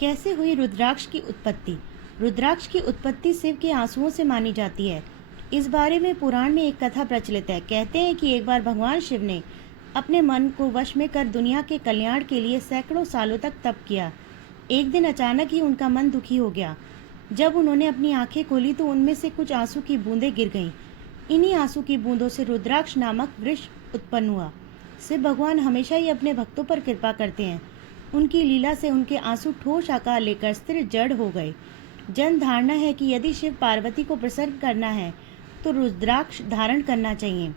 कैसे हुई रुद्राक्ष की उत्पत्ति? रुद्राक्ष की उत्पत्ति शिव के आंसुओं से मानी जाती है। इस बारे में पुराण में एक कथा प्रचलित है। कहते हैं कि एक बार भगवान शिव ने अपने मन को वश में कर दुनिया के कल्याण के लिए सैकड़ों सालों तक तप किया। एक दिन अचानक ही उनका मन दुखी हो गया। जब उन्होंने अपनी आंखें खोली तो उनमें से कुछ आंसू की बूंदें गिर गईं। इन्हीं आंसू की बूंदों से रुद्राक्ष नामक वृक्ष उत्पन्न हुआ। शिव भगवान हमेशा ही अपने भक्तों पर कृपा करते हैं। उनकी लीला से उनके आंसू ठोस आकार लेकर स्थिर जड़ हो गए। जन धारणा है कि यदि शिव पार्वती को प्रसन्न करना है तो रुद्राक्ष धारण करना चाहिए।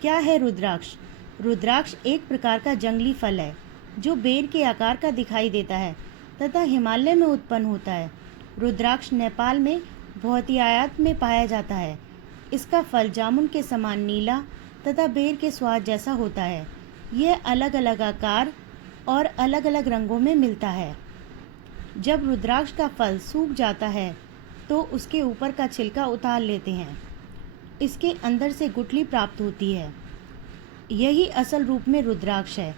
क्या है रुद्राक्ष? रुद्राक्ष एक प्रकार का जंगली फल है जो बेर के आकार का दिखाई देता है तथा हिमालय में उत्पन्न होता है। रुद्राक्ष नेपाल में भौतियायात में पाया जाता है। इसका फल जामुन के समान नीला तथा बेर के स्वाद जैसा होता है। यह अलग अलग आकार और अलग अलग रंगों में मिलता है। जब रुद्राक्ष का फल सूख जाता है तो उसके ऊपर का छिलका उतार लेते हैं। इसके अंदर से गुठली प्राप्त होती है। यही असल रूप में रुद्राक्ष है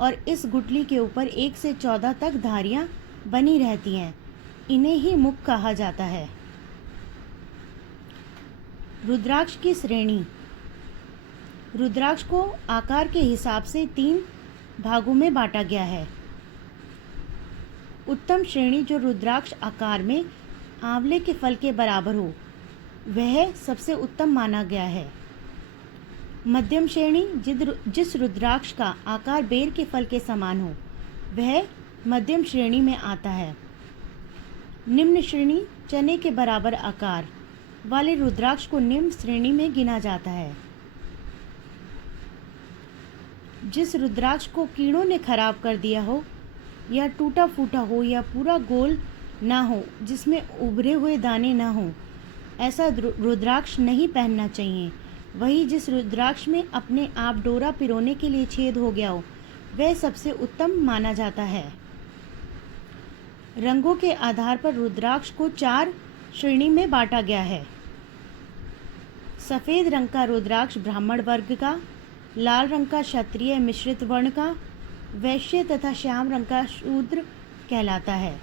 और इस गुठली के ऊपर 1 से 14 तक धारियां बनी रहती हैं। इन्हें ही मुख कहा जाता है। रुद्राक्ष की श्रेणी। रुद्राक्ष को आकार के हिसाब से 3 भागों में बांटा गया है। उत्तम श्रेणी जो रुद्राक्ष आकार में आंवले के फल के बराबर हो, वह सबसे उत्तम माना गया है। मध्यम श्रेणी जिस रुद्राक्ष का आकार बेर के फल के समान हो, वह मध्यम श्रेणी में आता है। निम्न श्रेणी चने के बराबर आकार वाले रुद्राक्ष को निम्न श्रेणी में गिना जाता है। जिस रुद्राक्ष को कीड़ों ने खराब कर दिया हो या टूटा फूटा हो या पूरा गोल ना हो, जिसमें उभरे हुए दाने ना हो, ऐसा रुद्राक्ष नहीं पहनना चाहिए। वही जिस रुद्राक्ष में अपने आप डोरा पिरोने के लिए छेद हो गया हो, वह सबसे उत्तम माना जाता है। रंगों के आधार पर रुद्राक्ष को 4 श्रेणी में बांटा गया है। सफ़ेद रंग का रुद्राक्ष ब्राह्मण वर्ग का, लाल रंग का क्षत्रिय मिश्रित वर्ण का, वैश्य तथा श्याम रंग का शूद्र कहलाता है।